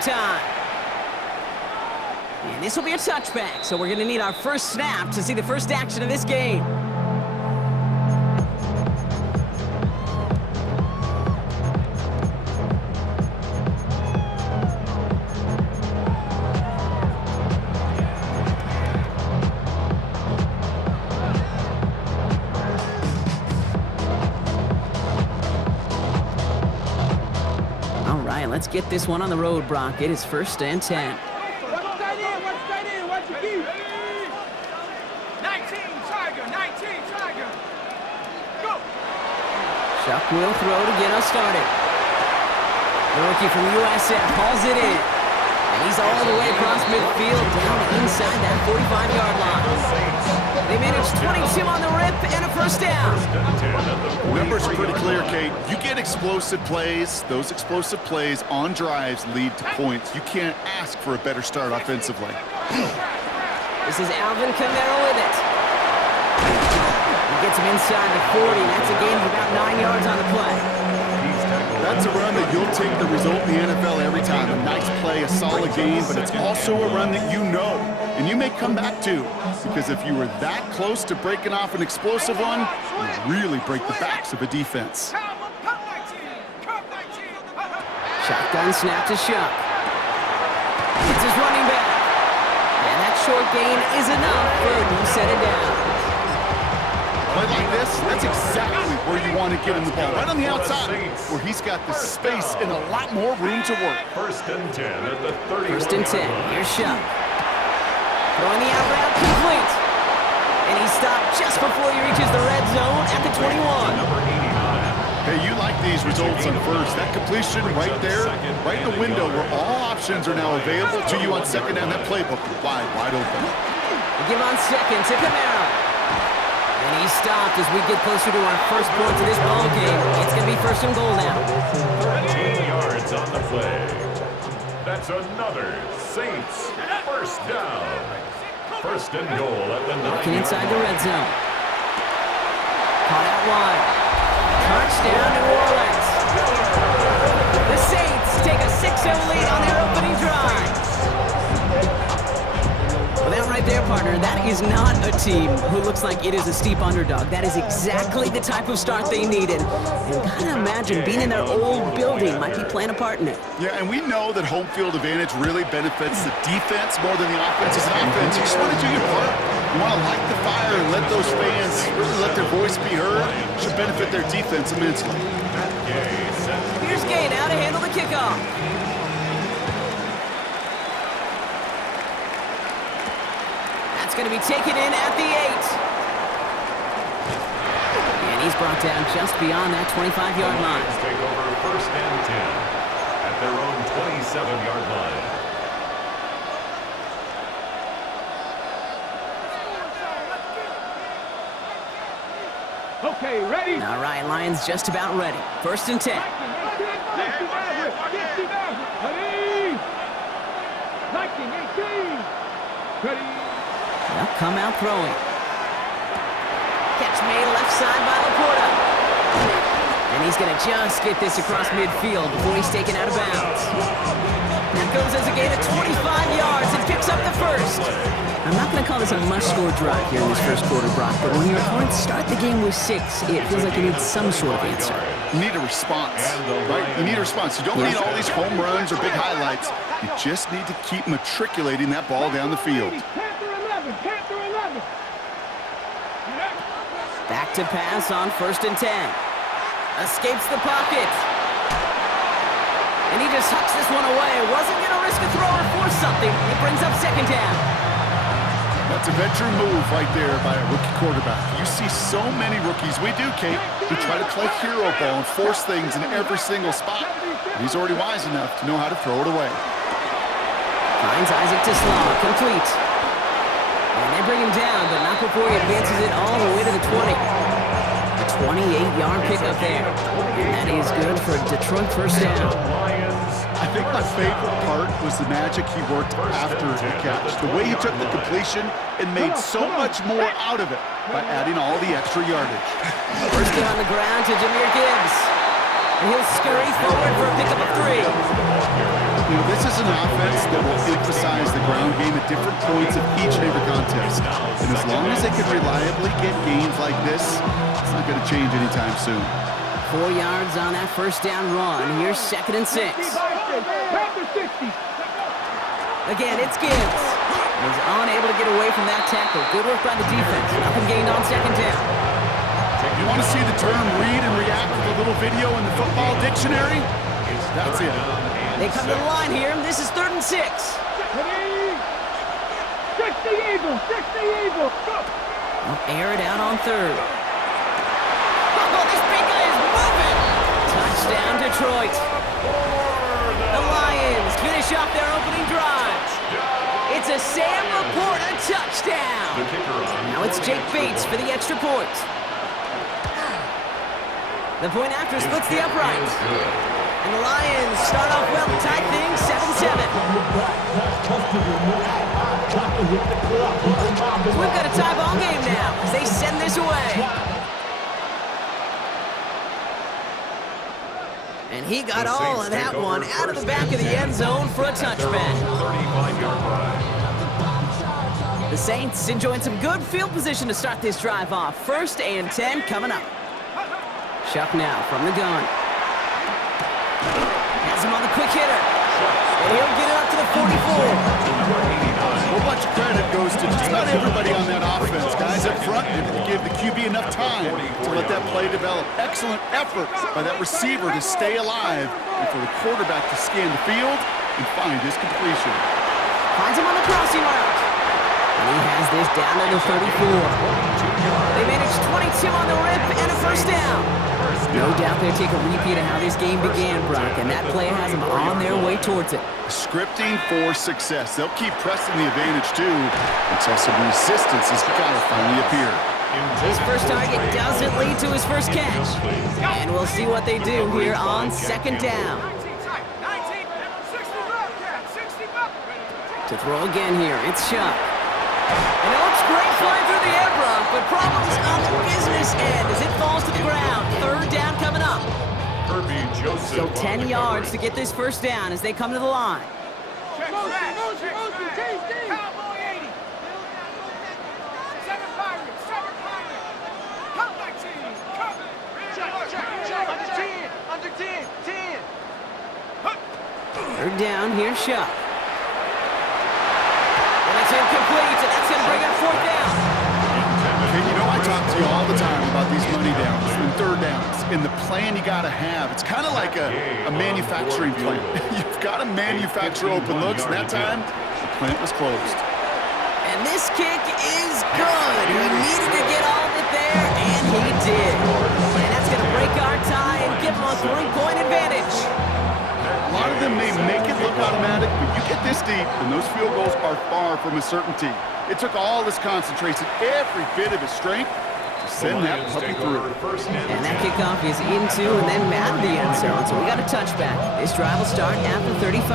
same time. And this will be a touchback, so we're going to need our first snap to see the first action of this game. All right, let's get this one on the road, Brock. It is 1st and 10. Chuck will throw to get us started. The rookie from USF hauls it in. And he's all the way across midfield down inside that 45-yard line. They managed 22 on the rip and a first down. The numbers are pretty clear, Kate. You get explosive plays. Those explosive plays on drives lead to points. You can't ask for a better start offensively. This is Alvin Kamara with it. Gets him inside the 40. That's a gain of about 9 yards on the play. That's a run that you'll take the result in the NFL every time. A nice play, a solid game, but it's also a run that you know, and you may come back to. Because if you were that close to breaking off an explosive run, you really break the backs of a defense. Shotgun snap to Shuck. It's his running back. And that short gain is enough for a new set it down. Play like this, that's exactly where you want to get him the ball. Right on the outside, where he's got the space and a lot more room to work. 1st and 10 at the 30. 1st and 10. Here's Shuck. Throwing the out route complete. And he stopped just before he reaches the red zone at the 21. Hey, you like these results on first. That completion right there, right in the window where all options are now available to you on second down. That playbook wide open. We give on second to Kamara. And he stopped as we get closer to our first points of this ball game. It's going to be 1st and goal now. 13 yards on the play. That's another Saints 1st down. 1st and goal at the 9. Looking inside the red zone. Caught out wide. Touchdown, New Orleans. The Saints take a 6-0 lead on their opening drive. Well, that right there, partner, that is not a team who looks like it is a steep underdog. That is exactly the type of start they needed. And gotta imagine being in their old building might be playing a part in it. Yeah, and we know that home field advantage really benefits the defense more than the offense. As an offense, you just want to do your part. You want to light the fire and let those fans really let their voice be heard. Should benefit their defense immensely. Here's Gay now to handle the kickoff. Going to be taken in at the 8. And he's brought down just beyond that 25-yard line. Take over 1st and 10 at their own 27-yard line. Okay, ready? All right, Lions just about ready. 1st and 10. Ready? They'll come out throwing. Catch made left side by Laporta. And he's going to just get this across midfield before he's taken out of bounds. That goes as a gain of 25 yards and picks up the first. I'm not going to call this a must-score drive here in this first quarter, Brock, but when your opponents start the game with 6, it feels like you need some sort of answer. You need a response, right? You need a response. You don't need all these home runs or big highlights. You just need to keep matriculating that ball down the field. Back to pass on 1st and 10. Escapes the pocket. And he just hucks this one away. Wasn't going to risk a throw or force something. It brings up 2nd down. That's a veteran move right there by a rookie quarterback. You see so many rookies, we do, Kate, who try to play hero ball and force things in every single spot. He's already wise enough to know how to throw it away. Finds Isaac to Slaw, complete. And they bring him down, but not before he advances it all the way to the 20. A 28-yard pickup there. And that is good for a Detroit 1st down. I think my favorite part was the magic he worked after the catch. The way he took the completion and made so much more out of it by adding all the extra yardage. First down on the ground to Jahmyr Gibbs. And he'll scurry forward for a pickup of 3. You know, this is an offense that will emphasize the ground game at different points of each and every contest. And as long as they can reliably get gains like this, it's not going to change anytime soon. 4 yards on that first down run. Here's 2nd and 6. Again, it's Gibbs. He's unable to get away from that tackle. Good work by the defense. Nothing gained on 2nd down. You want to see the term read and react with a little video in the football dictionary? That's it. They come to the line here. This is 3rd and 6. 6 the Eagles! 6 the Eagles! Go! They'll air it out on 3rd. Oh, this big guy is moving! Touchdown, Detroit. The Lions finish off their opening drive. It's a Sam Laporta touchdown. Now it's Jake Bates for the extra point. The point after splits the upright. And the Lions start off well to tie things 7-7. So we've got a tie ball game now as they send this away. And he got all of that one out of the back of the end zone for a touchback. The Saints enjoying some good field position to start this drive off. 1st and 10 coming up. Shuck now from the gun. Has him on the quick hitter. And he'll get it up to the 44. A whole bunch of credit goes to just about everybody on that offense. Guys up front didn't give the QB enough time to let that play develop. Excellent effort by that receiver to stay alive and for the quarterback to scan the field and find his completion. Finds him on the crossing route. And he has this down to the 34. They managed 22 on the rip and a first down. No doubt they'll take a repeat of how this game began, Brock, and that play has them on their way towards it. Scripting for success. They'll keep pressing the advantage, too, until some resistance has got to finally appear. His first target doesn't lead to his first catch. And we'll see what they do here on 2nd down. To throw again here, it's Shuck. And it looks great flying through the air, Brock, but problems on the business end as it falls to the ground. 3rd down coming up. So 10 yards to get this first down as they come to the line. Motion, team! Cowboy 80! 7 Pirates! Come back, team! Come! Check! Under 10! 3rd down, here's Shuck. And it's incomplete, and that's going to bring up 4th down. Okay, you know I talk to you all the time about these money downs and 3rd downs and the plan you got to have. It's kind of like a manufacturing plant. You've got to manufacture open looks, and that time, the plant was closed. And this kick is good. He needed to get all of it there, and he did. And that's going to break our tie and give him a 3-point advantage. A lot of them may make it look automatic, but you get this deep, and those field goals are far from a certainty. It took all his concentration, every bit of his strength, to send that puppy through. And that kickoff is into and then out of the end zone, so we got a touchback. This drive will start after 35.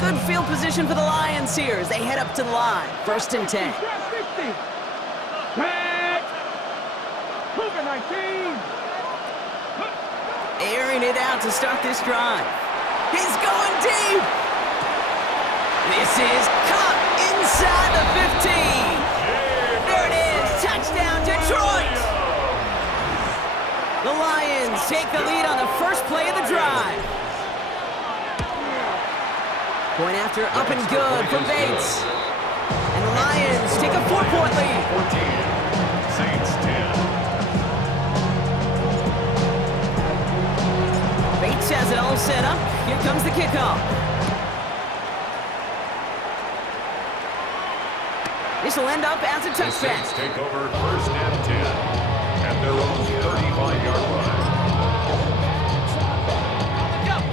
Good field position for the Lions here as they head up to the line. 1st and 10. Cougar 19! Airing it out to start this drive. He's going deep. This is caught inside the 15. There it is. Touchdown, Detroit. The Lions take the lead on the first play of the drive. Point after up and good from Bates. And the Lions take a 4-point lead. 14. Saints 10. Bates has it all set up. Here comes the kickoff. This will end up as a The touchback. Saints take over 1st and 10 at their own 35-yard line.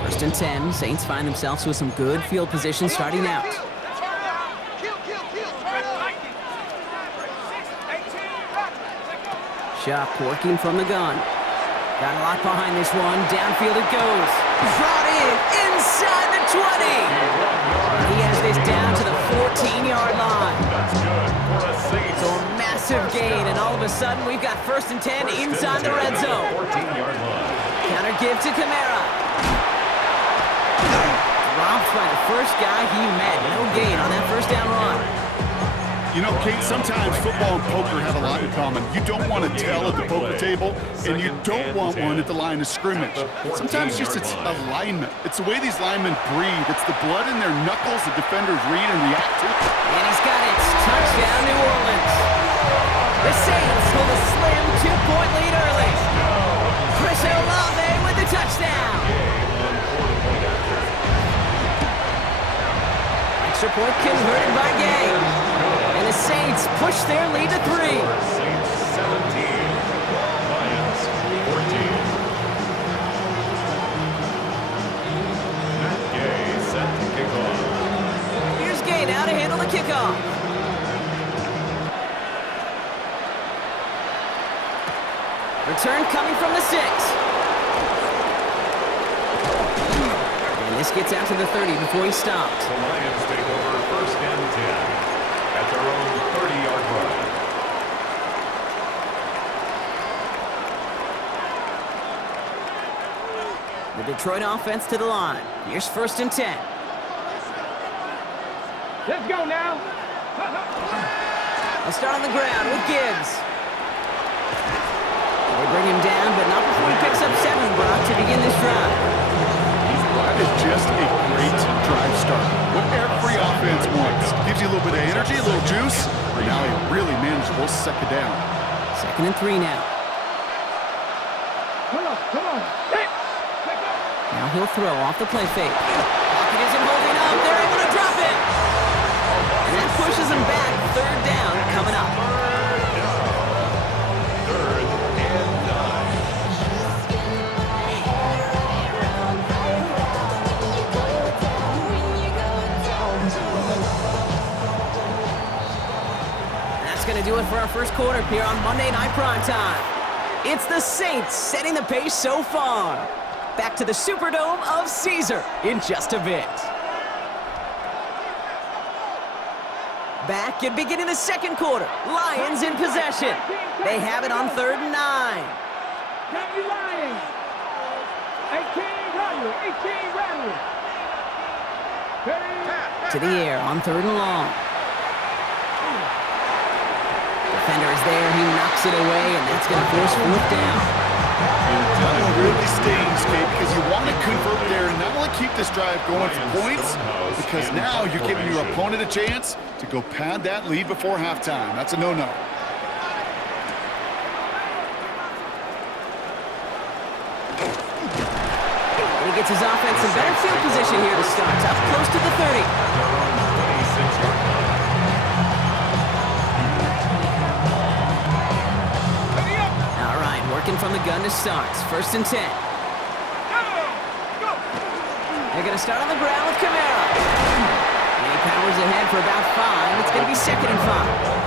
1st and 10. Saints find themselves with some good field position starting out. Shuck working from the gun. Got a lot behind this one. Downfield it goes. Brought in inside the 20. And he has this down to the 14-yard line. That's good for a Saints. So a massive gain, and all of a sudden, we've got 1st and 10 inside the red zone. 14-yard line. Counter give to Kamara. Dropped by the first guy he met. No gain on that first down run. You know, Kate, sometimes football and poker have a lot in common. You don't want to tell at the poker table, and you don't want one at the line of scrimmage. Sometimes just it's alignment. It's the way these linemen breathe. It's the blood in their knuckles the defenders read and react to. And he's got it. Touchdown, New Orleans. The Saints hold a slim 2-point lead early. Chris Olave with the touchdown. Extra point converted by Gay. And the Saints push their lead to 3. Saints 17, Lions 14. Matt Gay set to kick off. Here's Gay now to handle the kickoff. Return coming from the 6. And this gets out to the 30 before he stopped. The Lions take over 1st and 10 at their own 30-yard line. The Detroit offense to the line. Here's 1st and 10. Let's go now. They'll start on the ground with Gibbs. They bring him down, but not before he picks up 7, Brock, to begin this drive. That is just a great drive start. What every offense wants. Gives you a little bit of energy, a little juice, and now a really manageable 2nd down. 2nd and 3 now. Come on. Hit. Now he'll throw off the play fake. Pocket isn't holding up. They're able to drop it. And that pushes him back. 3rd down coming up. 3rd and 9. That's going to do it for our first quarter here on Monday Night Primetime. It's the Saints setting the pace so far. Back to the Superdome of Caesar in just a bit. Back and beginning the 2nd quarter. Lions in possession. They have it on 3rd and 9. Got you Lions. 18 rattle. To the air on 3rd and long. Defender is there. He knocks it away, and that's going to force 4th down. That one really stings, Kate, because you want to convert there and not only keep this drive going for points, because now you're giving your opponent a chance to go pad that lead before halftime. That's a no-no. He gets his offense in better field position here to start. Up close to the 30. 26-yard line. All right, working from the gun to start. 1st and 10. They're going to start on the ground with Kamara. And he powers ahead for about 5. It's going to be 2nd and 5.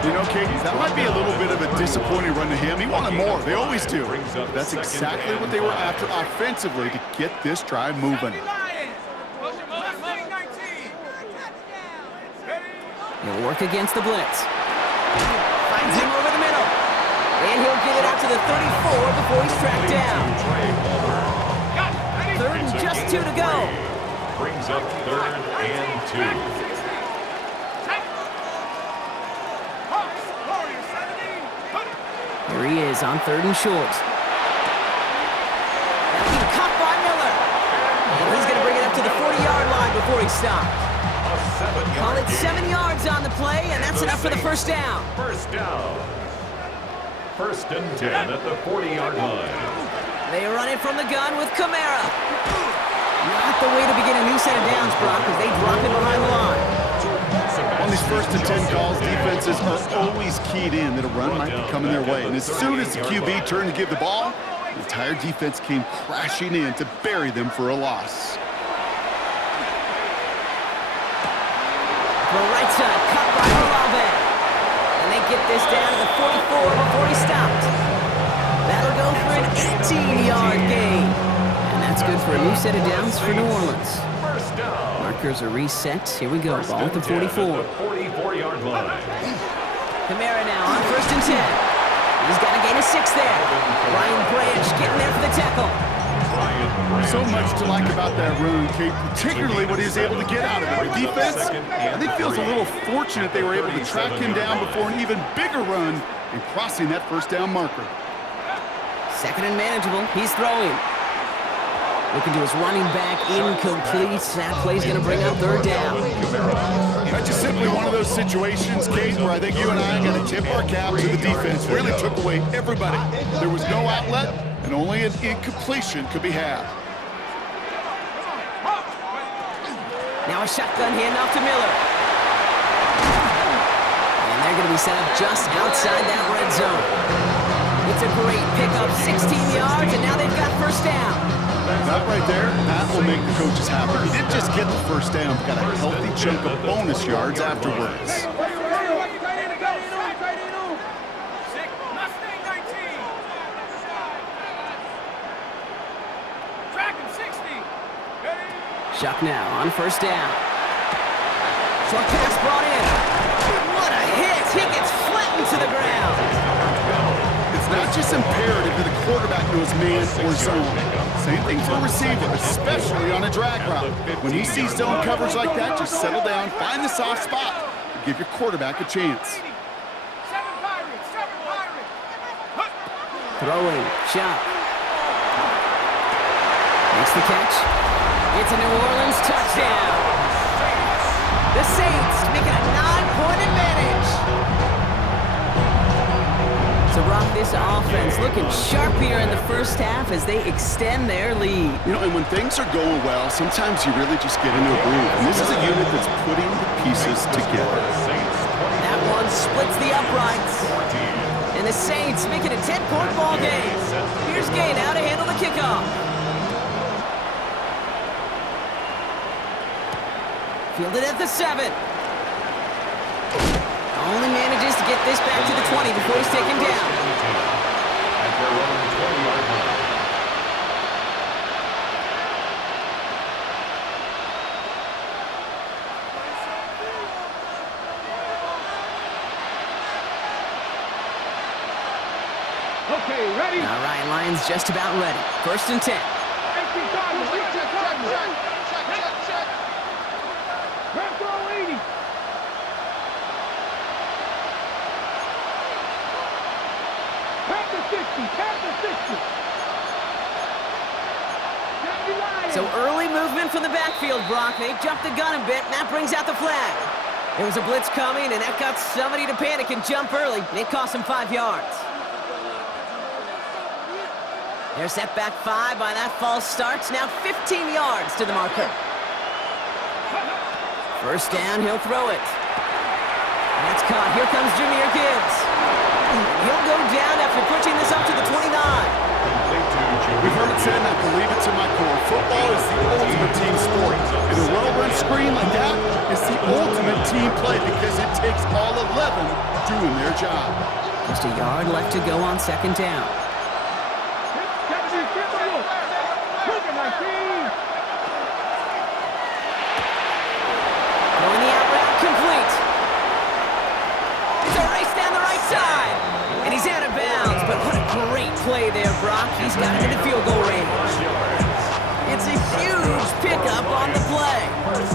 You know, Kate, that might be a little bit of a disappointing run to him. He wanted more. They always do. But that's exactly what they were after offensively to get this drive moving. He'll work against the blitz. Finds him over the middle. And he'll get it out to the 34 before he's tracked down. 3rd and just 2 to go. Brings up 3rd and 2. Here he is on 3rd and short. That'll be caught by Miller. And he's going to bring it up to the 40-yard line before he stops. Call it 7 yards on the play, and that's enough for the 1st down. 1st down. 1st and 10 at the 40-yard line. They run it from the gun with Kamara. Not the way to begin a new set of downs, Brock, as they drop it behind the line. On these 1st and 10 calls, defenses are always keyed in that a run might be coming their way. And as soon as the QB turned to give the ball, the entire defense came crashing in to bury them for a loss. The right side cut by Olave. And they get this down to the 44 before he stopped. That'll go for an 18-yard gain. And that's good for a new set of downs for New Orleans. 1st down. markers are reset. Here we go. Ball at the 44. 44-yard line. Kamara now on 1st and 10. He's got a gain of 6 there. Ryan Branch getting there for the tackle. So much to like about that run, Kate, particularly what he was able to get out of it. The defense, I think, feels a little fortunate they were able to track him down before an even bigger run and crossing that first down marker. 2nd and manageable. He's throwing. Looking to his running back, incomplete. That play's going to bring up 3rd down. That's just simply one of those situations, Kate, where I think you and I got to tip our cap to the defense. Really took away everybody. There was no outlet, and only an incompletion could be had. Now a shotgun handoff to Miller. And they're going to be set up just outside that red zone. It's a great pickup, 16 yards, and now they've got 1st down. That right there, that will make the coaches happy. He didn't just get the 1st down, but got a healthy chunk of bonus yards afterwards. Shuck now on 1st down. Short pass brought in. What a hit! He gets flattened to the ground. It's not just imperative that the quarterback knows man or zone. Same thing for a receiver, especially on a drag route. When he sees zone coverage like that, just settle down, find the soft spot, and give your quarterback a chance. Throwing, Shuck. Makes the catch. It's a New Orleans touchdown. The Saints make it a 9-point advantage. So, Brock, this offense looking sharp here in the 1st half as they extend their lead. You know, and when things are going well, sometimes you really just get into a groove. And this is a unit that's putting the pieces together. That one splits the uprights. And the Saints make it a 10-point ball game. Here's Gay now to handle the kickoff. Fielded at the 7. Only manages to get this back to the 20 before he's taken down. At their own 20-yard line. Okay, ready? All right, Lions just about ready. 1st and 10. Run throw 80. Tap the 60. Tap the 60. So early movement from the backfield, Brock. They jumped the gun a bit, and that brings out the flag. There was a blitz coming, and that got somebody to panic and jump early. It cost them 5 yards. They're set back 5 by that false start. Now 15 yards to the marker. 1st down, he'll throw it. That's caught. Here comes Jahmyr Gibbs. He'll go down after pushing this up to the 29. We've heard it said, and I believe it to my core, football is the ultimate team sport. And a well-run screen like that is the ultimate team play because it takes all 11 doing their job. Just a yard left to go on 2nd down. Throwing the out route complete. It's a race down the right side. And he's out of bounds, but what a great play there, Brock. He's got it in the field goal range. It's a huge pickup on the play.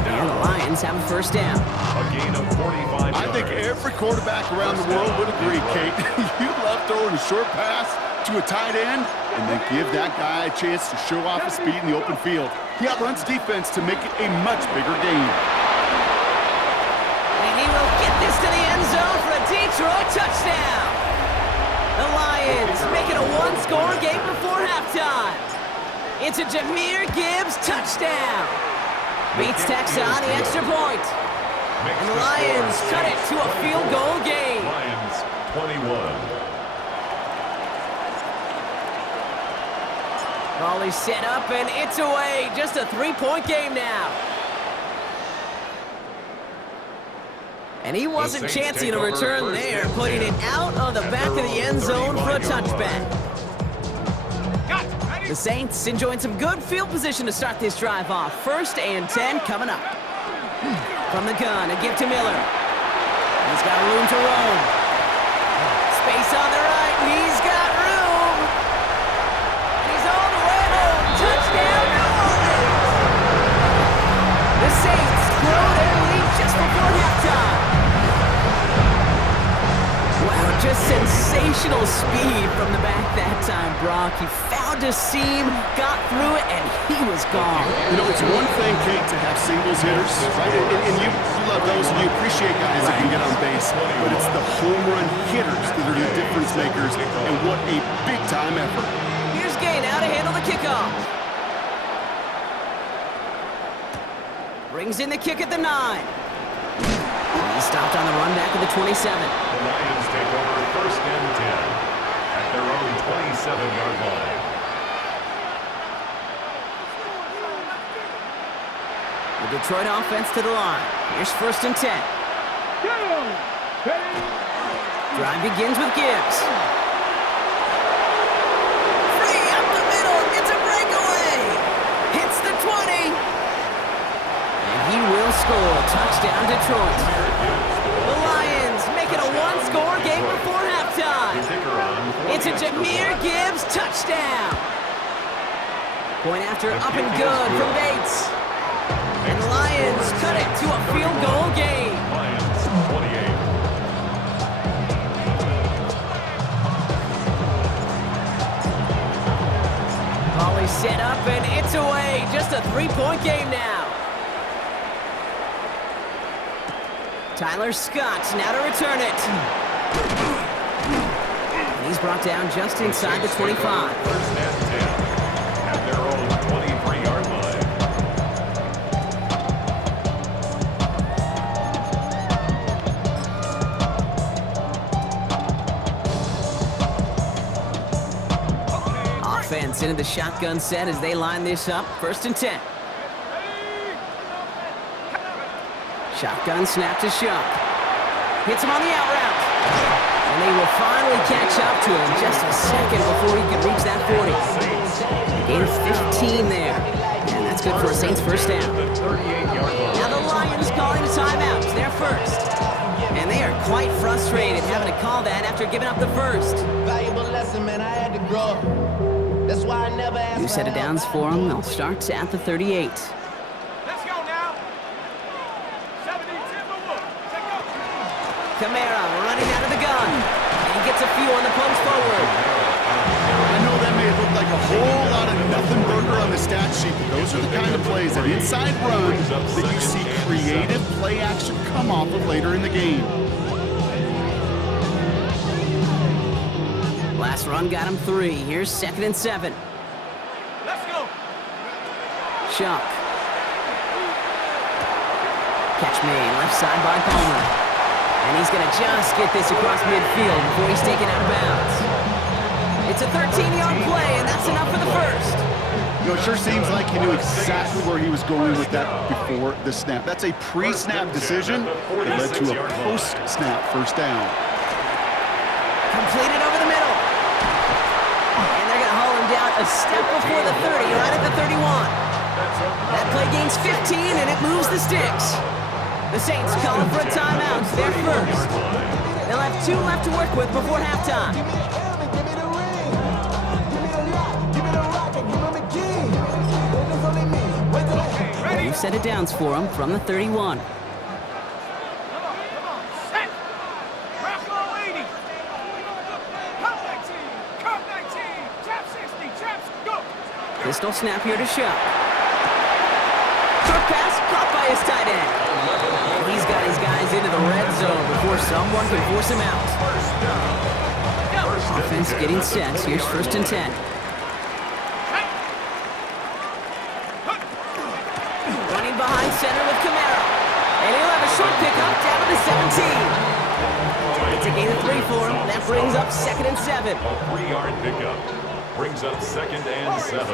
And the Lions have a 1st down. A gain of 45 yards. I think every quarterback around the world would agree, Kate. You love throwing a short pass to a tight end and then give that guy a chance to show off his speed in the open field. He outruns defense to make it a much bigger game. And he will get this to the end zone for a Detroit touchdown. The Lions make it a 1-score game before halftime. It's a Jahmyr Gibbs touchdown. Beats Texas on the extra point. And the Lions cut it to a field goal game. Lions 21. Raleigh set up and it's away. Just a 3-point game now. And he wasn't chancing a return there, putting it out of the back of the end zone for a touchback. The Saints enjoying some good field position to start this drive off. 1st and 10 coming up. From the gun, a give to Miller. He's got room to roam. Space on the right, he's got room. And he's all the way home. Touchdown, New Orleans! The Saints grow their lead just before halftime. Wow, just sensational speed from the back that time, Brock. He found a seam, got through it, and he was gone. You know, it's one thing, Kate, to have singles hitters, right? And you love those, and you appreciate guys that can get on base. But it's the home run hitters that are the difference makers, and what a big-time effort. Here's Gay now to handle the kickoff. Brings in the kick at the 9. He stopped on the run back at the 27. The Lions take over 1st and 10 at their own 27-yard line. The Detroit offense to the line. Here's 1st and 10. Drive begins with Gibbs. Free up the middle. It's a breakaway. Hits the 20. And he will score. Touchdown, Detroit. The Lions make it a one-score game before halftime. It's a Jahmyr Gibbs touchdown. Point after up and good from Bates. And the Lions cut it to a field goal game. Lions 28. Volley set up and it's away. Just a 3-point game now. Tyler Scott now to return it. And he's brought down just inside the 25. 1st and 10 at their own 23-yard line. Offense into the shotgun set as they line this up. 1st and 10. Shotgun snap to Shuck. Hits him on the out route. And they will finally catch up to him just a second before he can reach that 40. Gain of 15 there. And that's good for a Saints 1st down. Now the Lions calling a timeout. They're 1st. And they are quite frustrated having to call that after giving up the 1st. Valuable lesson, man. I had to grow. That's why I never asked. New set of downs for them. They'll start at the 38. Let's go now. 70 Timberwolves. Take up. Kamara running out of the gun. And he gets a few on the punch forward. I know that may look like a whole lot of nothing burger on the stat sheet, but those are the kind of plays, an inside run, that you see creative play action come off of later in the game. Last run got him 3. Here's 2nd and 7. Let's go. Shuck. Catch made, left side by Palmer. And he's going to just get this across midfield before he's taken out of bounds. It's a 13-yard play, and that's enough for the 1st. You know, it sure seems like he knew exactly where he was going with that before the snap. That's a pre-snap decision that led to a post-snap 1st down. Completed over the middle. And they're going to haul him down a step before the 30, right at the 31. That play gains 15, and it moves the sticks. The Saints calling for a timeout. They're 1st. They'll have 2 left to work with before halftime. New set of downs for him from the 31. Come on. Set. Bravo 80. Come 19. Trap 60. Traps. Go. Pistol snap here to Shuck. Short pass caught by his tight end. He's got his guys into the red zone before someone can force him out. Offense getting set. Here's 1st and 10. Running behind center with Kamara. And he'll have a short pickup down to the 17. It's a gain of 3 for him. That brings up 2nd and 7. A 3-yard pickup brings up 2nd and 7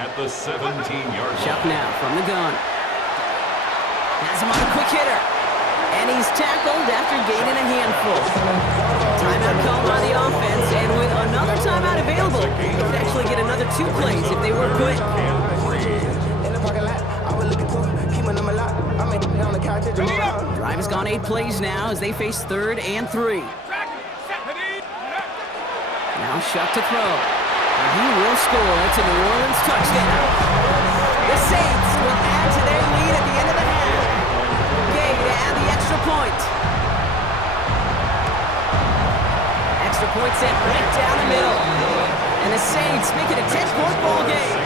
at the 17-yard line. Shuck now from the gun. Has him on a quick hitter. And he's tackled after gaining a handful. Timeout called by the offense, and with another timeout available, they could actually get another 2 plays if they were quick. In the parking lot, I was looking to keep my number locked. I made it down the Drive has gone 8 plays now as they face 3rd and 3. Now Shuck to throw. And he will score. It's a New Orleans touchdown. The Saints will add to their lead at the end of the half. Gay to add the extra point. Extra point set right down the middle. And the Saints make it a 10-point ball game.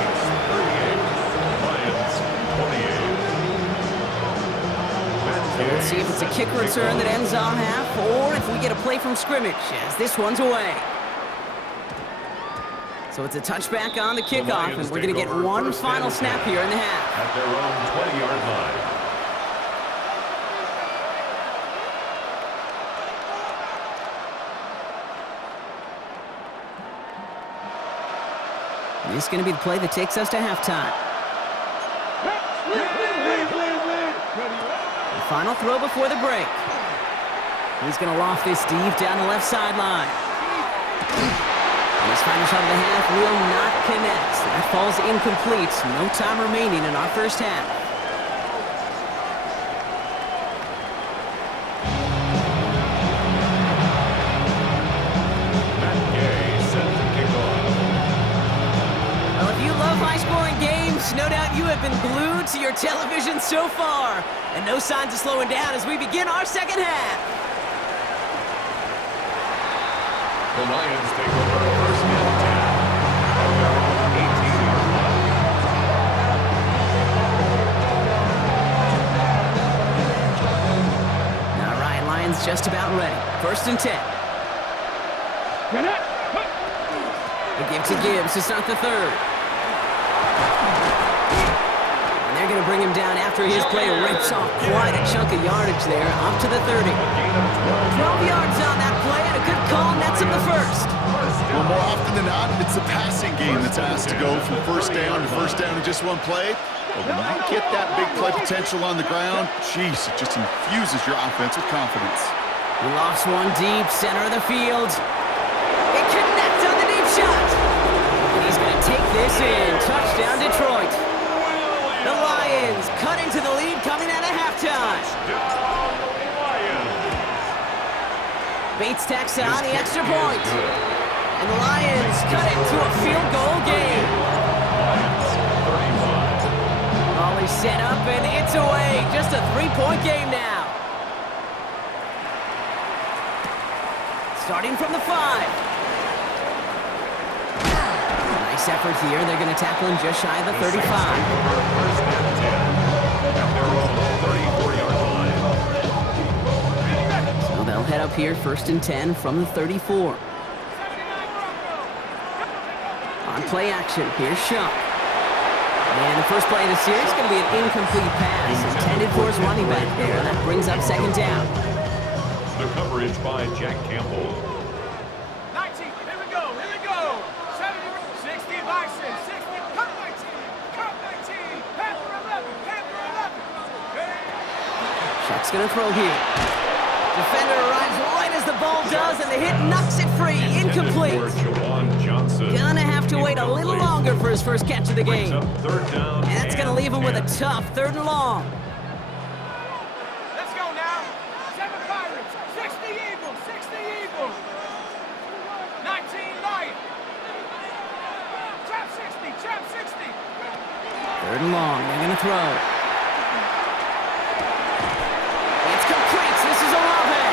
So let's see if it's a kick return that ends our half, or if we get a play from scrimmage, as this one's away. So it's a touchback on the kickoff, and we're going to get one final snap here in the half. At their own 20-yard line. This is going to be the play that takes us to halftime. The final throw before the break. He's going to loft this deep down the left sideline. And his final shot of the half will not connect. That falls incomplete. No time remaining in our first half. Well, if you love high-scoring games, no doubt you have been glued to your television so far. And no signs of slowing down as we begin our second half. The Lions take over first and 10 at their own 18-yard line. All right, Lions just about ready. First and 10. The give to Gibbs to start the third. And they're going to bring him down after his play rips off quite a chunk of yardage there, up to the 30. 12 yards on that play, and a good call nets him the first. Well, more often than not, it's the passing game that's asked to go from first down in just one play. But when you get that big play potential on the ground, geez, it just infuses your offense with confidence. He lofts one deep, center of the field. It connects on the deep shot. And he's going to take this in. Touchdown, Detroit. The Lions cut into the lead coming out of halftime. Bates tacks on the extra point. And the Lions cut it to a field goal game. Ball is set up and it's away. Just a 3-point game now. Starting from the 5. Nice effort here. They're going to tackle him just shy of the 35. First and 10 at their own 34-yard line. So they'll head up here first and 10 from the 34. On play action, here's Shuck. And the first play of the series is going to be an incomplete pass intended for his running back there. That brings up second down. The coverage by Jack Campbell. 19, here we go, 70, 60, Bison, 60, cut 19, Panther 11, Shuck's going to throw here. Defender arrives right as the ball does, and the hit knocks it free. Incomplete. Gonna have to wait a little longer for his first catch of the game. And that's going to leave him with a tough 3rd and long. Let's go now. 7 Pirates, 60 Eagles, 19 Lions. Trap 60. 3rd and long, they're going to throw. It's complete. This is Olave.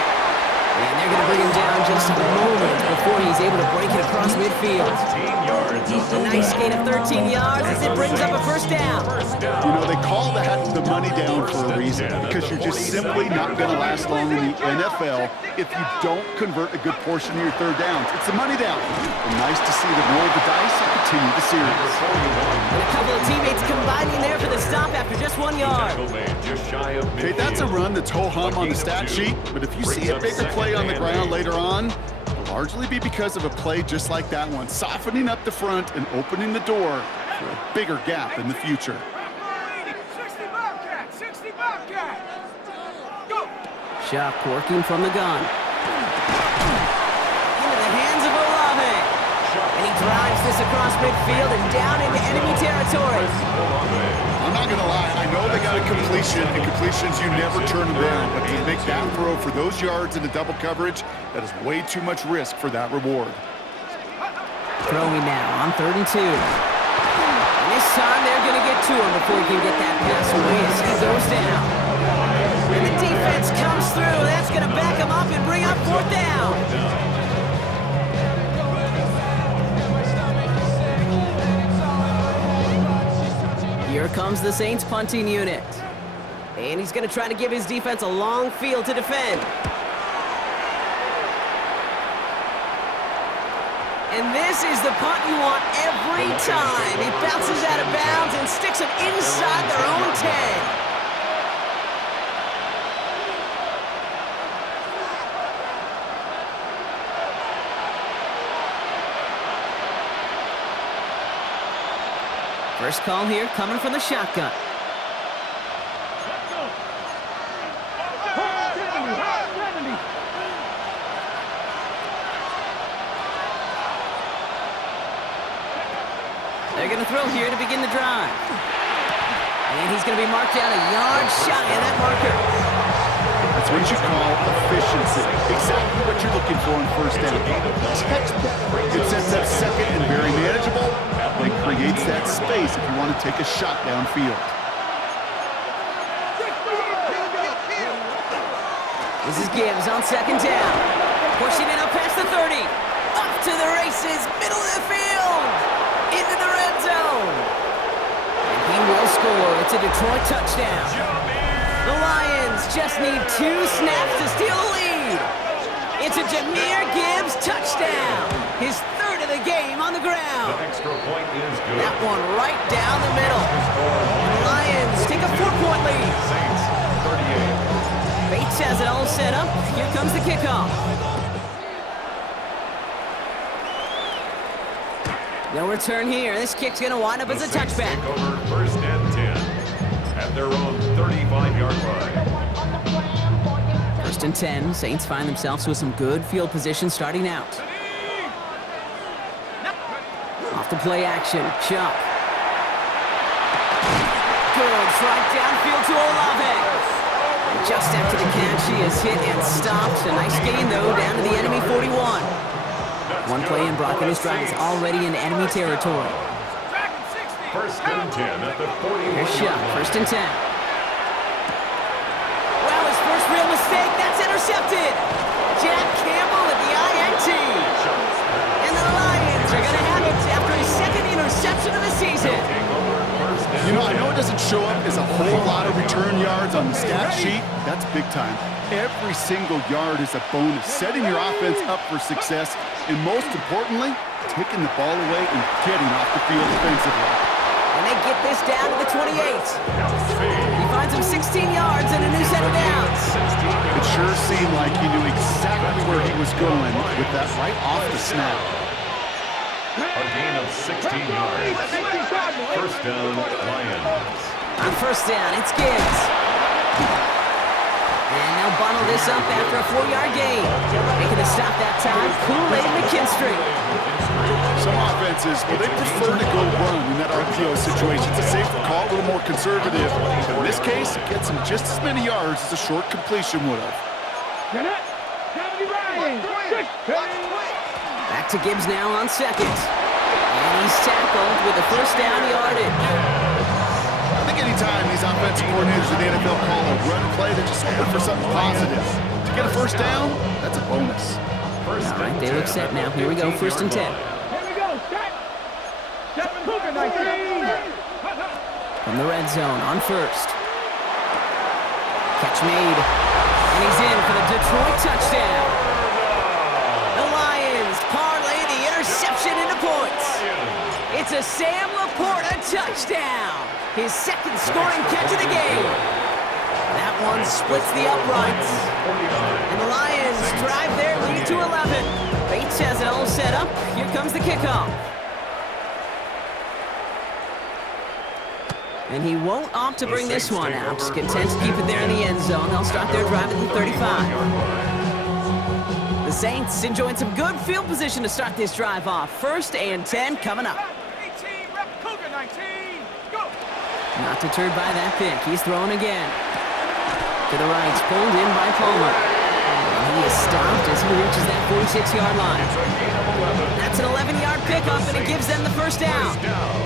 And they're going to bring him down just a moment before he's able to break it across midfield. 15 yards. A nice gain of 13 yards as it brings up a first down. You know, they call that the money down for a reason, because you're just simply not going to last long in the NFL if you don't convert a good portion of your 3rd downs. It's the money down. And nice to see them roll the dice and continue the series. And a couple of teammates combining there for the stop after just 1 yard. Okay, that's a run that's ho-hum on the stat sheet, but if you see a bigger play on the ground later on, it'll largely be because of a play just like that one, softening up the front and opening the door for a bigger gap in the future. 60 Bobcat. Go. Shuck working from the gun. Into the hands of Olave. And he drives this across midfield and down into enemy territory. I'm not going to lie. I know they got a completion, and completions, you never turn them down. But to make that throw for those yards in the double coverage, that is way too much risk for that reward. Throwing now on 3rd and 2. And this time they're going to get to him before he can get that pass away as he goes down. And the defense comes through. That's going to back him up and bring up 4th down. Here comes the Saints punting unit. And he's going to try to give his defense a long field to defend. And this is the punt you want every time. He bounces out of bounds and sticks it inside their own 10. First call here coming from the shotgun. They're going to throw here to begin the drive. And he's going to be marked down a yard shy of that marker. That's what you call efficiency. Exactly what you're looking for in first down. Textbook. It sets up second and very manageable, and creates that space if you want to take a shot downfield. This is Gibbs on 2nd down. Pushing it up past the 30. Up to the races, middle of the field. Into the red zone. And he will score. It's a Detroit touchdown. The Lions just need 2 snaps to steal the lead. It's a Jahmyr Gibbs touchdown. His 3rd of the game on the ground. The extra point is good. That one right down the middle. And the Lions take a 4-point lead. Saints 38. Bates has it all set up. Here comes the kickoff. No return here. This kick's going to wind up as a touchback. Take over 1st and 10 at their own 35-yard line. 1st and 10. Saints find themselves with some good field position starting out. Off the play action. Chuck. Good. Right downfield to Olave. And just after the catch, he is hit and stopped. A nice gain, though, down to the enemy 41. One play and Brock and his drive is already in enemy territory. 1st and 10 at the 41. Here's Shuck, 1st and 10. Well, his first real mistake, that's intercepted. Jack Campbell at the INT. And the Lions are going to have it after his 2nd interception of the season. You know, I know it doesn't show up as a whole lot of return yards on the stat sheet. That's big time. Every single yard is a bonus, setting your offense up for success, and most importantly, taking the ball away and getting off the field defensively. And they get this down to the 28. He finds him 16 yards and a new set of downs. It sure seemed like he knew exactly where he was going with that right off the snap. A gain of 16 yards. 1st down, Lions. On 1st down, it's Gibbs. And they'll bundle this up after a 4-yard gain. Making a stop that time, Kool-Aid McKinstry. Some offenses, well, they prefer to go run in that RPO situation. It's a safer call, a little more conservative. But in this case, it gets him just as many yards as a short completion would have. Back to Gibbs now on 2nd. And he's tackled with the 1st down yardage. I think anytime these offensive coordinators in the NFL call a run play, they're just looking for something positive. To get a 1st down, that's a bonus. All right, they look set now. Here we go, 1st and 10. From the red zone on 1st. Catch made. And he's in for the Detroit touchdown. The Lions parlay the interception into points. It's a Sam Laporta touchdown. His 2nd scoring catch of the game. That one splits the uprights. And the Lions drive their lead to 11. Bates has it all set up. Here comes the kickoff. And he won't opt to bring this one out. Content to keep it there in the end zone. They'll start their drive at the 35. The Saints enjoying some good field position to start this drive off. 1st and 10 coming up. Not deterred by that pick. He's throwing again. To the right, pulled in by Palmer. And he is stopped as he reaches that 46-yard line. That's an 11-yard pickup, and it gives them the first down.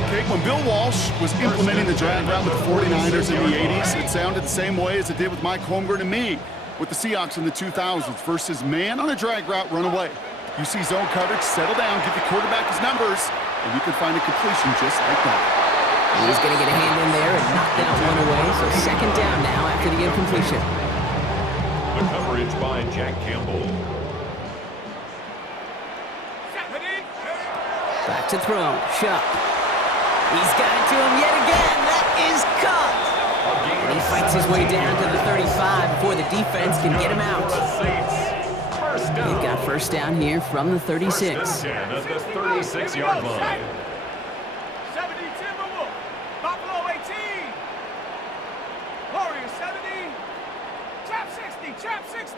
Okay, when Bill Walsh was implementing the drag route with the 49ers in the 80s, it sounded the same way as it did with Mike Holmgren and me with the Seahawks in the 2000s versus man on a drag route, run away. You see zone coverage, settle down, give the quarterback his numbers, and you can find a completion just like that. He's going to get a hand in there and knock that one away. So second down now after the incompletion. The coverage by Jack Campbell. Back to throw. Shuck. He's got it to him yet again. That is caught. And he fights his way down to the 35 before the defense can get him out. They've got first down here from the 36. First and 10 at the 36-yard line. 70 Timberwolf. Buffalo 18. Warriors 70. Trap 60. Trap 60.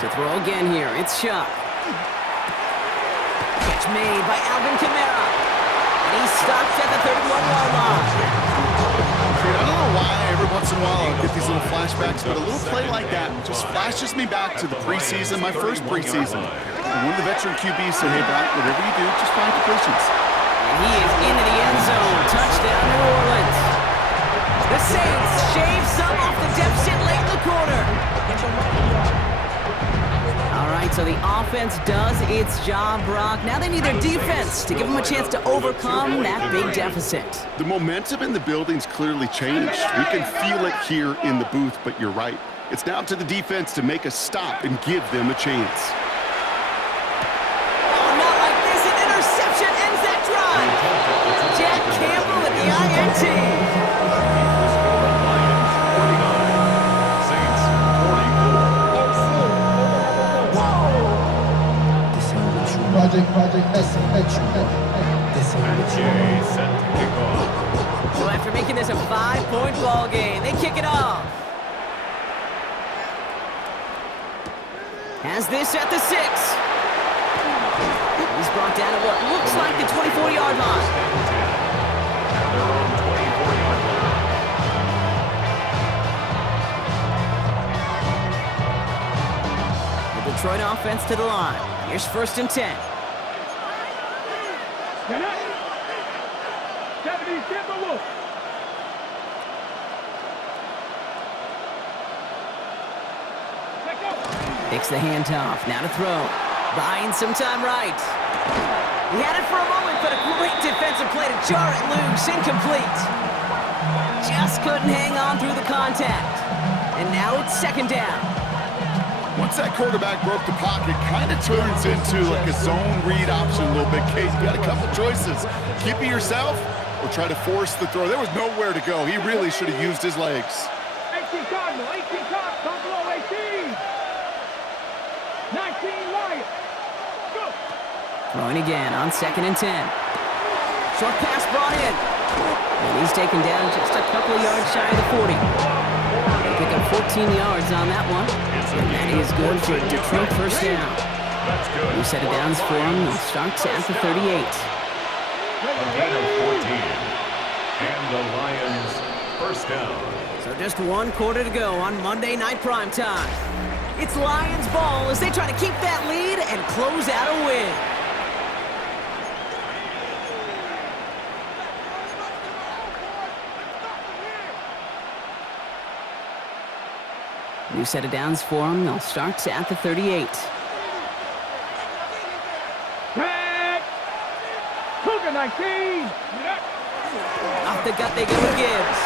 To throw again here. It's Shuck. Catch made by Alvin Kamara. And he's stopped at the 31-yard line. I don't know why every once in a while I'll get these little flashbacks, but a little play like that just flashes me back to the preseason, my first preseason. And one of the veteran QBs said, hey, Brock, whatever you do, just find completions. And he is into the end zone. Touchdown, New Orleans. The Saints shave some off the deficit late in the quarter. All right, so the offense does its job, Brock. Now they need their defense to give them a chance to overcome that big deficit. The momentum in the building's clearly changed. We can feel it here in the booth, but you're right. It's down to the defense to make a stop and give them a chance. Oh, not like this. An interception ends that drive. Jack Campbell at the INT. So after making this a 5-point ball game, they kick it off. Has this at the 6. He's brought down at what looks like the 24-yard line. The Detroit offense to the line. Here's first and 10. 70 Timberwolf. Takes the handoff. Now to throw. Buying some time right. He had it for a moment, but a great defensive play to jar it loose. Incomplete. Just couldn't hang on through the contact. And now it's second down. Once that quarterback broke the pocket, kind of turns into like a zone read option a little bit. Case, you got a couple choices. Keep it yourself or try to force the throw. There was nowhere to go. He really should have used his legs. 18 Cardinal, 18 Cardinal, Buffalo 18. 19 Lions. Go. Throwing again on second and 10. Short pass brought in. And he's taken down just a couple of yards shy of the 40. They pick up 14 yards on that one. And that is good for a Detroit first down. New set of downs for him. Starts at the 38. A gain of 14. And the Lions first down. So just one quarter to go on Monday Night Primetime. It's Lions ball as they try to keep that lead and close out a win. New set of downs for them. They'll start at the 38. Tag. Cougar 19. Off the gut they go with Gibbs.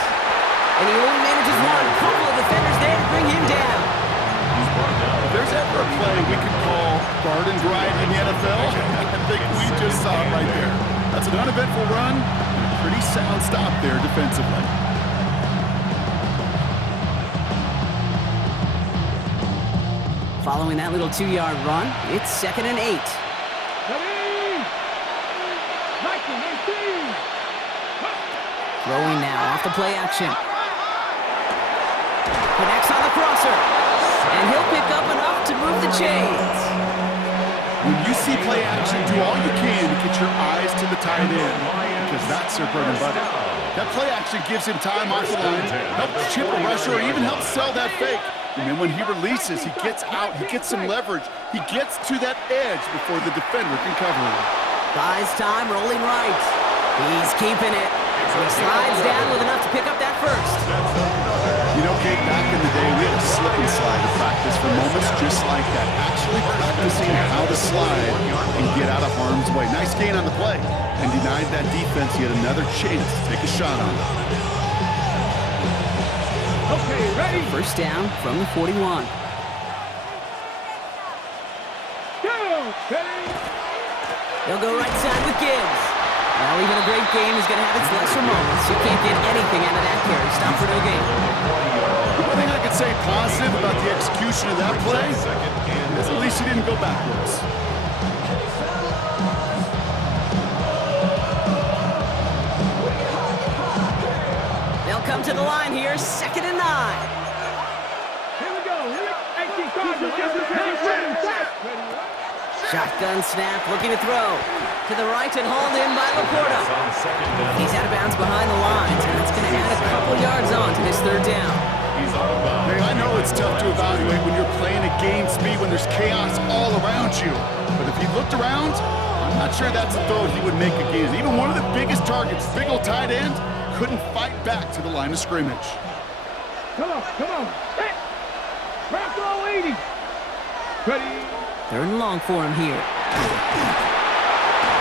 And he only manages one. A couple of defenders there to bring him down. If there's ever a play we could call garden variety in the NFL, I think we just saw it right there. That's an uneventful run and a pretty sound stop there defensively. Following that little 2-yard run, it's second and 8. Throwing now off the play action. Connects on the crosser. And he'll pick up enough to move the chains. When you see play action, do all you can to get your eyes to the tight end, because that's their bread and butter. That play actually gives him time off the line, helps chip a rusher, or even helps sell that fake. And then when he releases, he gets out, he gets some leverage. He gets to that edge before the defender can cover him. Buys time, rolling right. He's keeping it. So he slides down with enough to pick up that first. You know, Kate, back in the day, we had a slip and slide to practice for moments just like that. Actually practicing how to slide and get out of harm's way. Nice gain on the play. And denied that defense yet another chance to take a shot on it. Okay, ready? First down from the 41. Go! Ready? They'll go right side with Gibbs. Now even a great game is going to have its lesser moments. You can't get anything out of that carry. Stop for no gain. The one thing I could say positive about the execution of that play is at least he didn't go backwards. They'll come to the line here, 2nd and 9. Here we go. Here we go. 18 cards. Ready. Shotgun snap, looking to throw. To the right and hauled in by Laporta. He's out of bounds behind the lines, and that's going to add a couple yards on to this 3rd down. Hey, I know it's tough to evaluate when you're playing at game speed, when there's chaos all around you. But if he looked around, I'm not sure that's a throw he would make again. Even one of the biggest targets, big old tight end, couldn't fight back to the line of scrimmage. Come on, come on. Hit. Rocco 80. Ready. 3rd and long for him here.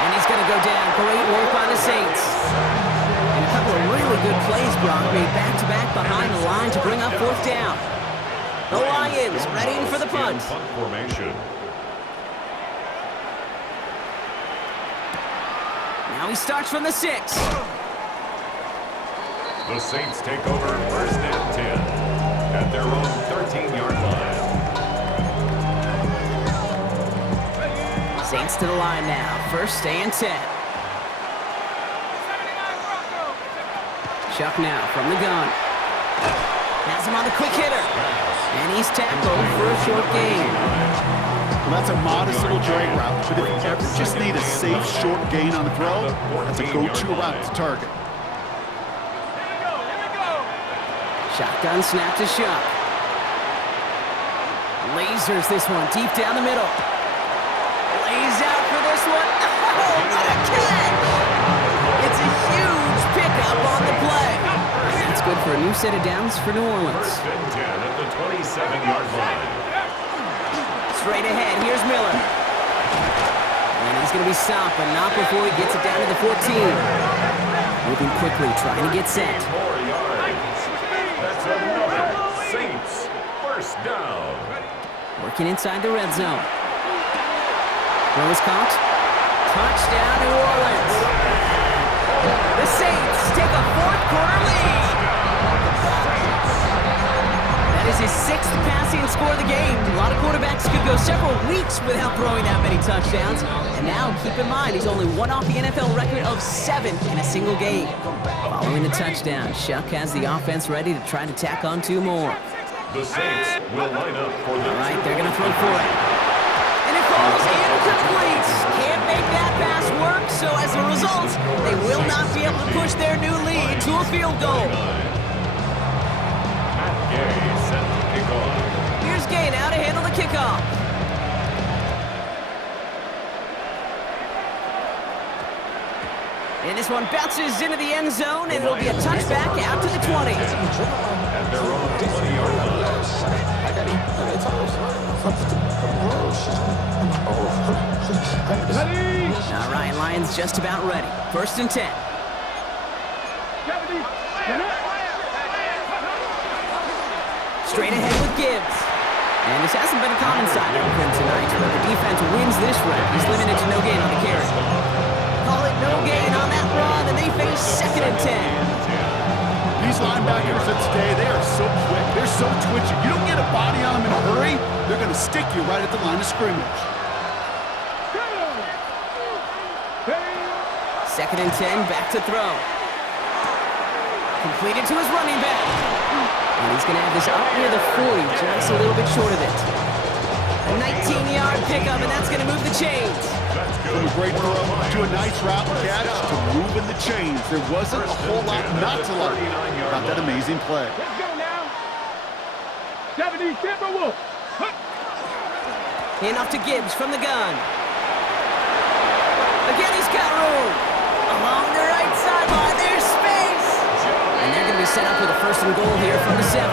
And he's going to go down. Great work by the Saints. And a couple of really good plays, Brock, made back-to-back behind the line to bring up 4th down. The Lions readying for the punt. Formation. Now he starts from the 6. The Saints take over 1st and 10 at their own 13-yard line. Saints to the line now. 1st and 10. Chuck now from the gun. Has him on the quick hitter. And he's tackled for a short gain. Well, that's a modest little drag route, but if you ever just need a safe short gain on the throw, that's a go-to route to target. Shotgun snap to Shuck. Lasers this one deep down the middle. Lays out for this one. Oh, what a catch! It's a huge pickup on the play. That's good for a new set of downs for New Orleans. 1st and 10 at the 27-yard line. Straight ahead, here's Miller. And he's going to be stopped, but not before he gets it down to the 14. Moving quickly, trying to get set. 4 yards. That's another Saints 1st down. Working inside the red zone. Throw is caught. Touchdown, New Orleans. The Saints take a 4th quarter lead. That is his 6th passing score of the game. A lot of quarterbacks could go several weeks without throwing that many touchdowns. And now, keep in mind, he's only one off the NFL record of 7 in a single game. Following the touchdown, Shuck has the offense ready to try to tack on 2 more. The Saints will line up for the All right, they're going to throw for it. And it falls incomplete. Can't make that pass work, so as a result, they will not be able to push their new lead to a field goal. Gay set to kick off. Here's Gay now to handle the kickoff. And this one bounces into the end zone, and it'll be a touchback out to the 20. At their own 20-yard line. Ready. All right, Lions just about ready. 1st and 10. 70. Straight ahead with Gibbs. And this hasn't been a common sight for him tonight, but the defense wins this round. He's limited to no gain on the carry. Call it no gain on that run, and they face 2nd and 10. These linebackers of today, they are so quick. They're so twitchy. You don't get a body on them in a hurry, they're going to stick you right at the line of scrimmage. 2nd and 10, back to throw. Completed to his running back. And he's going to have this up near the 40, just a little bit short of it. A 19-yard pickup, and that's going to move the chains. From a great throw to a nice route catch to moving the chains. There wasn't a whole lot not to like about that amazing play. Let's go now. 70 Timberwolves. Hand off to Gibbs from the gun. Again, he's got room. Along the right sideline, there's space. And they're going to be set up with a first and goal here from the 7.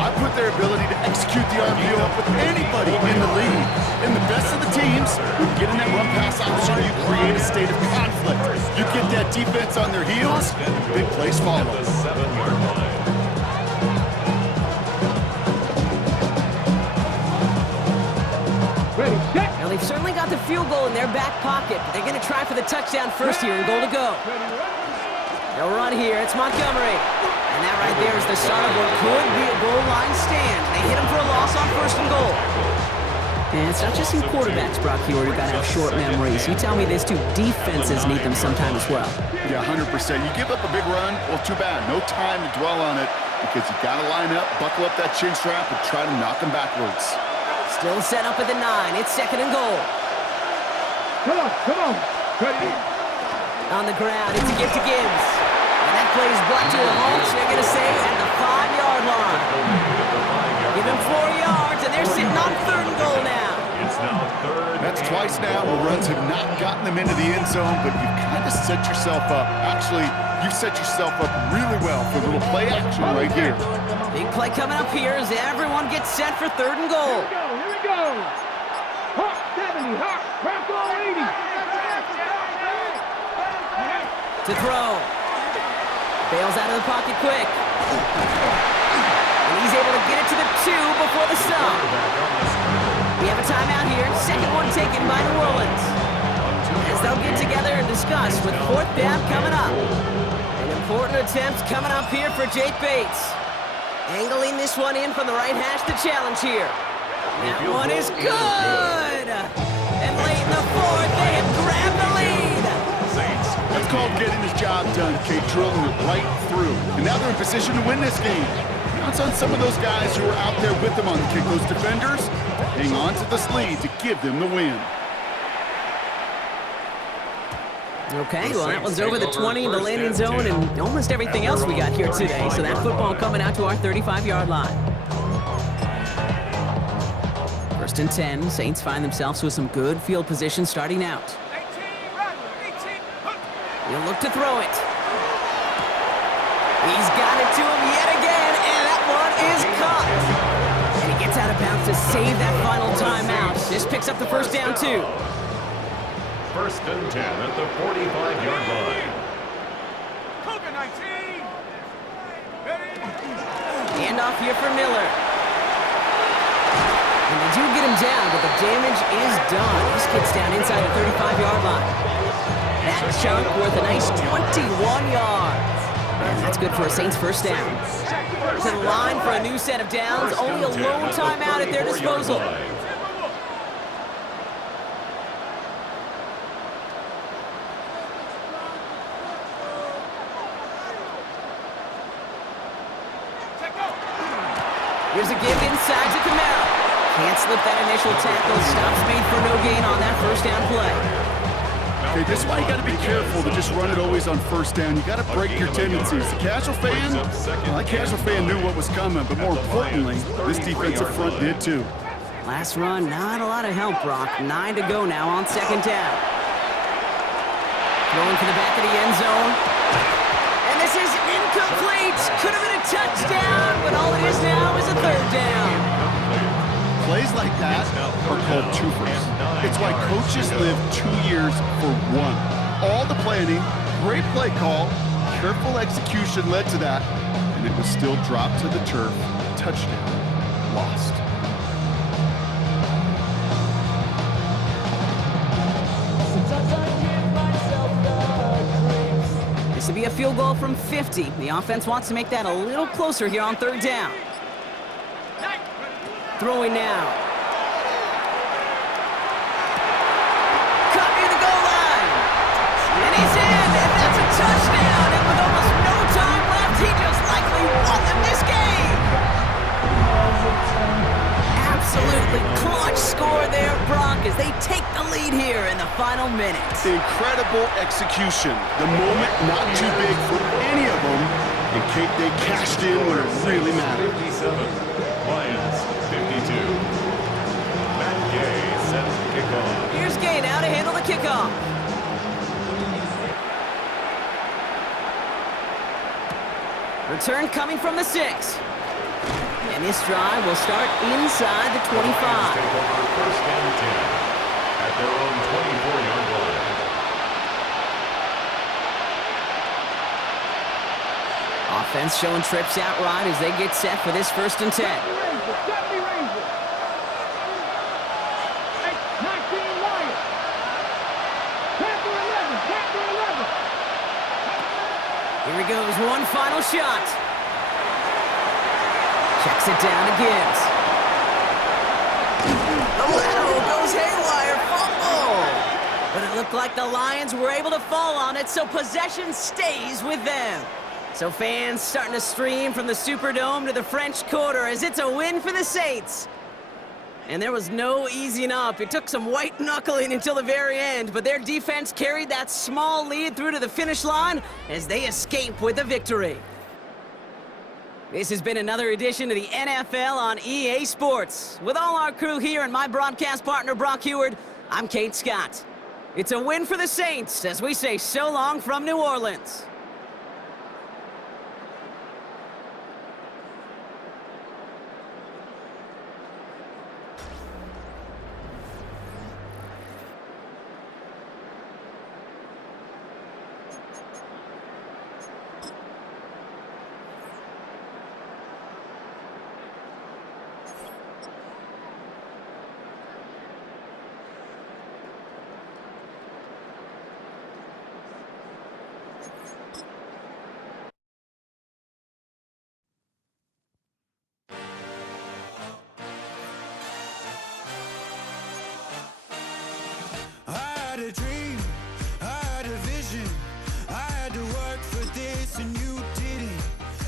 I put their ability to execute the RPO up with anybody in the league. And the best of the teams, when you get in that run-pass option, you create a state of conflict. You get that defense on their heels, big plays follow. The 7-yard line. Ready, set. Now, they've certainly got the field goal in their back pocket, but they're going to try for the touchdown first here and goal to go. They'll run here. It's Montgomery. And that right there is the start of what could be a goal line stand. They hit him for a loss on first and goal. And it's not just some quarterbacks, Brock, here who got to have short memories. You tell me this too, defenses need them sometime as well. Yeah, 100%. You give up a big run, well, too bad. No time to dwell on it because you got to line up, buckle up that chin strap, and try to knock them backwards. Still set up at the 9. It's second and goal. Come on. Ready. On the ground, it's a gift to Gibbs. And that play is brought to a halt, they're going to say, at the 5-yard line. Give him 4 yards, and they're sitting on third and goal now. It's now third. That's twice now where runs have not gotten them into the end zone, but you've kind of set yourself up. Actually, you've set yourself up really well for a little play action right here. Big play coming up here as everyone gets set for third and goal. Here we go. Hawk 70, Hawk, Bronco 80. To throw. Bails out of the pocket quick. And he's able to get it to the 2 before the stop. We have a timeout here. Second one taken by New Orleans. As they'll get together and discuss with fourth down coming up. An important attempt coming up here for Jake Bates. Angling this one in from the right hash to challenge here. That one is good! And late in the fourth, they have grabbed the lead. That's called getting his job done, Kate, drilling it right through. And now they're in position to win this game. Now it's on some of those guys who are out there with them on the kick, those defenders, to hang on to this lead to give them the win. Okay, well, that one's over the 20 in the landing zone and almost everything else we got here today. So that football coming out to our 35-yard line. First and 10, Saints find themselves with some good field position starting out. He'll look to throw it. He's got it to him yet again, and that one is caught. And he gets out of bounds to save that final timeout. This picks up the first down, too. First and 10 at the 45-yard line. Hand off here for Miller. And they do get him down, but the damage is done. This gets down inside the 35-yard line. That chunk worth a nice 21 yards. And that's good for a Saints first down. To the line for a new set of downs. Only a lone timeout at their disposal. Here's a give inside to Camaro. Can't slip that initial tackle. Stops made for no gain on that first down play. Okay, this is why you got to be careful to just run it always on first down. You got to break your tendencies. The casual fan, well, that casual fan knew what was coming, but more importantly, this defensive front did too. Last run, not a lot of help, Brock. 9 to go now on second down. Throwing to the back of the end zone. And this is incomplete. Could have been a touchdown, but all it is now is a third down. Plays like that are called twofers. It's why coaches live 2 years for one. All the planning, great play call, careful execution led to that, and it was still dropped to the turf. Touchdown. Lost. This will be a field goal from 50. The offense wants to make that a little closer here on third down. Throwing now. Cut near the goal line. And he's in, and that's a touchdown. And with almost no time left, he just likely won them this game. Absolutely clutch score there, Brock. as they take the lead here in the final minute. Incredible execution. The moment not too big for any of them. And Kate, they cashed in when it really mattered. 57, Lions 52. Matt Gay sets the kickoff. Here's Gay now to handle the kickoff. Return coming from the 6. And this drive will start inside the 25. Lions take over first and 10 at their own 24-yard line. Offense showing trips out right as they get set for this first and 10. Deputy Ranger. 19 Lions. Panther 11. Panther 11. Here he goes, one final shot. Checks it down to Gibbs. The lateral goes haywire, fumble. But it looked like the Lions were able to fall on it, so possession stays with them. So fans starting to stream from the Superdome to the French Quarter as it's a win for the Saints. And there was no easing up. It took some white knuckling until the very end, but their defense carried that small lead through to the finish line as they escape with the victory. This has been another edition of the NFL on EA Sports. With all our crew here and my broadcast partner, Brock Heward, I'm Kate Scott. It's a win for the Saints as we say so long from New Orleans. I had a dream, I had a vision, I had to work for this and you didn't.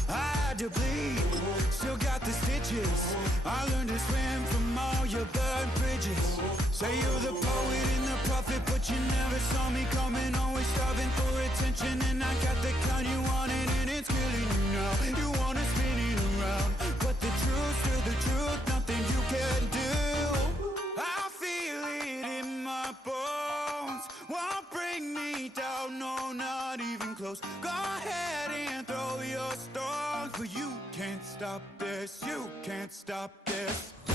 I had to bleed, still got the stitches. I learned to swim from all your burnt bridges. Say you're the poet and the prophet, but you never saw me coming. Always starving for attention, and I got the kind you wanted, and it's killing you now. You wanna spin it around, but the truth's still the truth, nothing you can do. I feel it in my bones, won't bring me down, no, not even close. Go ahead and throw your stones, but you can't stop this, you can't stop this. Hey,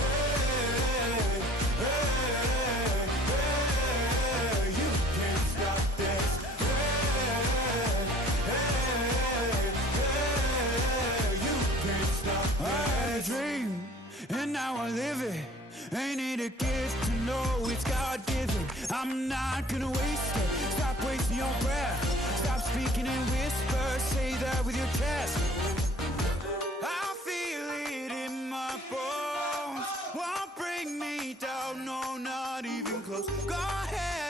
hey, hey, you can't stop this. Hey, hey, hey, you can't stop this. I had a dream, and now I live it. Ain't it a gift to know it's God-given? I'm not gonna waste it. Stop wasting your breath. Stop speaking in whispers. Say that with your chest. I feel it in my bones. Won't bring me down, no, not even close. Go ahead.